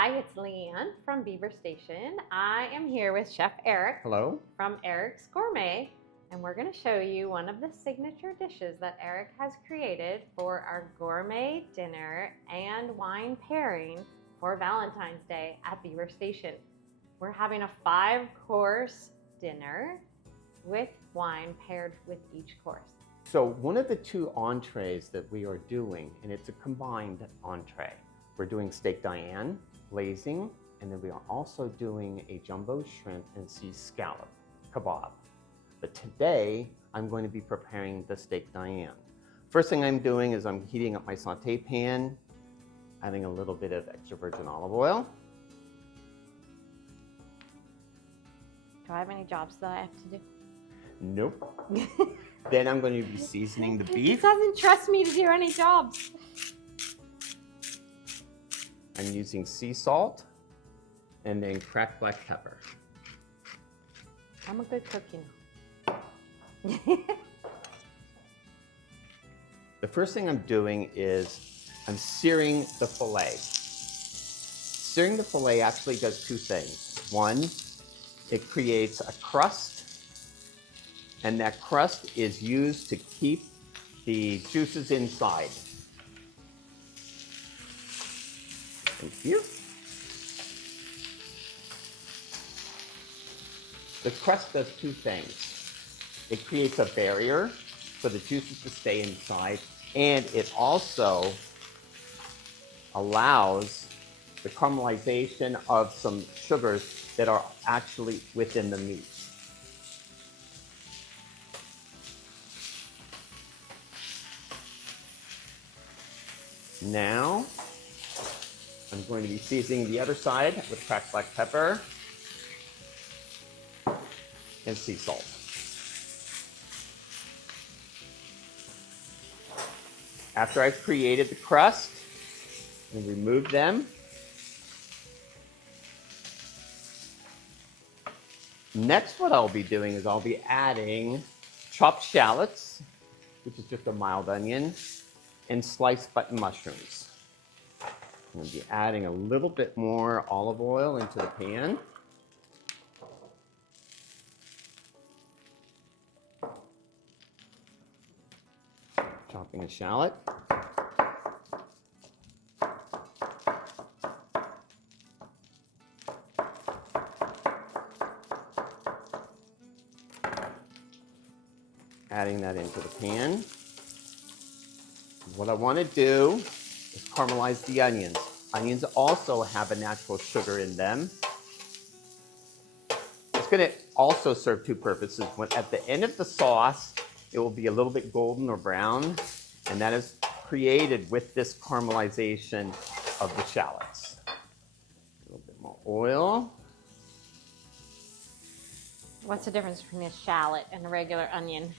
Hi, it's Leanne from Beaver Station. I am here with Chef Eric. Hello. From Eric's Gourmet, and we're going to show you one of the signature dishes that Eric has created for our gourmet dinner and wine pairing for Valentine's Day at Beaver Station. We're having a 5-course dinner with wine paired with each course. So one of the 2 entrees that we are doing, and it's a combined entree. We're doing Steak Diane, glazing, and then we are also doing a jumbo shrimp and sea scallop kebab. But today, I'm going to be preparing the Steak Diane. First thing I'm doing is I'm heating up my saute pan, adding a little bit of extra virgin olive oil. Do I have any jobs that I have to do? Nope. Then I'm going to be seasoning the beef. He doesn't trust me to do any jobs. I'm using sea salt and then cracked black pepper. I'm a good cook, you know. The first thing I'm doing is I'm searing the filet. Searing the filet actually does 2 things. One, it creates a crust, and that crust is used to keep the juices inside. Thank you. The crust does 2 things. It creates a barrier for the juices to stay inside, and it also allows the caramelization of some sugars that are actually within the meat. Now, I'm going to be seasoning the other side with cracked black pepper and sea salt. After I've created the crust and removed them, next what I'll be doing is I'll be adding chopped shallots, which is just a mild onion, and sliced button mushrooms. I'm going to be adding a little bit more olive oil into the pan. Chopping a shallot. Adding that into the pan. What I want to do is caramelize the onions. Onions also have a natural sugar in them. It's going to also serve 2 purposes. When at the end of the sauce, it will be a little bit golden or brown, and that is created with this caramelization of the shallots. A little bit more oil. What's the difference between a shallot and a regular onion?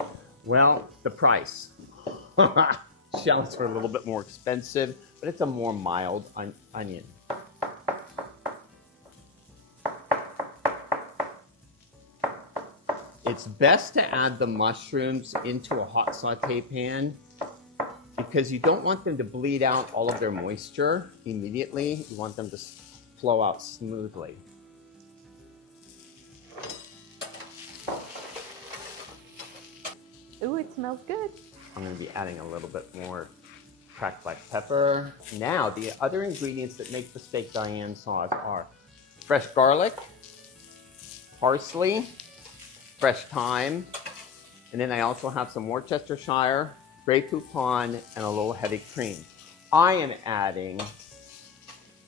Well, the price. Shallots are a little bit more expensive, but it's a more mild onion. It's best to add the mushrooms into a hot saute pan because you don't want them to bleed out all of their moisture immediately. You want them to flow out smoothly. Ooh, it smells good. I'm going to be adding a little bit more cracked black pepper. Now, the other ingredients that make the Steak Diane sauce are fresh garlic, parsley, fresh thyme, and then I also have some Worcestershire, Grey Poupon, and a little heavy cream. I am adding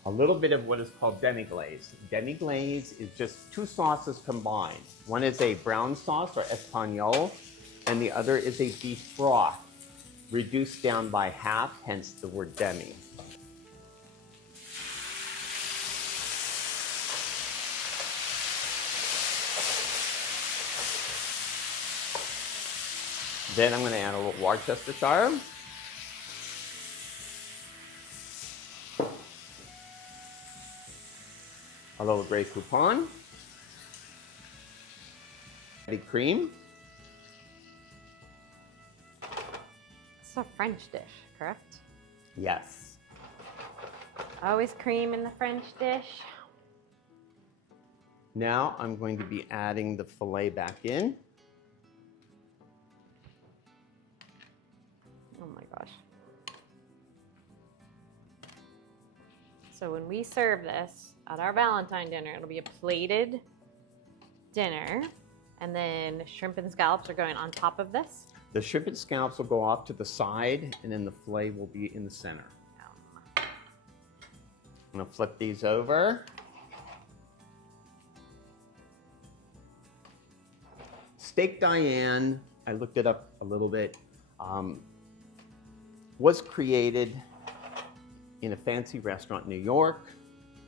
a little bit of what is called demi-glaze. Demi-glaze is just 2 sauces combined. One is a brown sauce, or espagnole, and the other is a beef broth, reduced down by half, hence the word demi. Then I'm going to add a little Worcestershire. A little Grey Poupon. Heavy cream. It's a French dish, correct? Yes. Always cream in the French dish. Now I'm going to be adding the filet back in. Oh my gosh. So when we serve this at our Valentine dinner, it'll be a plated dinner, and then shrimp and scallops are going on top of this. The shrimp and scallops will go off to the side, and then the filet will be in the center. Yum. I'm gonna flip these over. Steak Diane, I looked it up a little bit, was created in a fancy restaurant in New York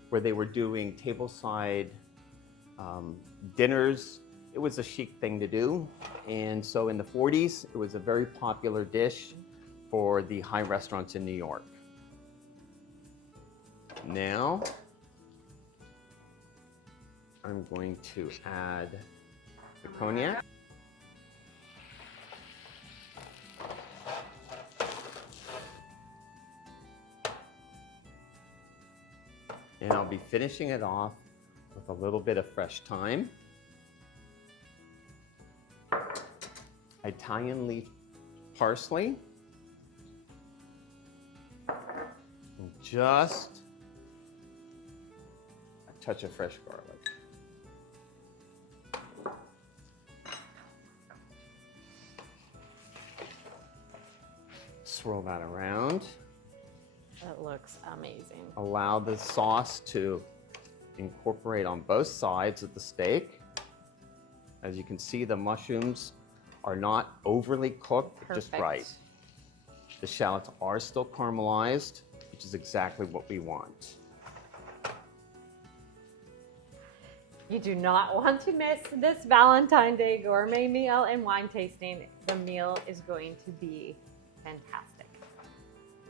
where they were doing tableside dinners. It was a chic thing to do. And so in the 40s, it was a very popular dish for the high restaurants in New York. Now, I'm going to add the cognac. And I'll be finishing it off with a little bit of fresh thyme, Italian leaf parsley, and just a touch of fresh garlic. Swirl that around. That looks amazing. Allow the sauce to incorporate on both sides of the steak. As you can see, the mushrooms are not overly cooked, just right. The shallots are still caramelized, which is exactly what we want. You do not want to miss this Valentine Day gourmet meal and wine tasting. The meal is going to be fantastic.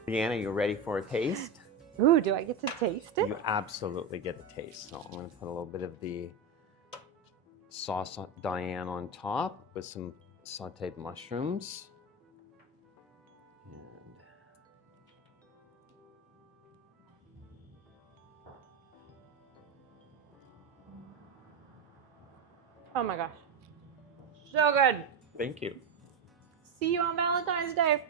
Leanne, are you ready for a taste? Ooh, do I get to taste it? You absolutely get a taste. So I'm going to put a little bit of the sauce Diane on top with some sauteed mushrooms. And oh my gosh. So good. thank you. See you on Valentine's Day.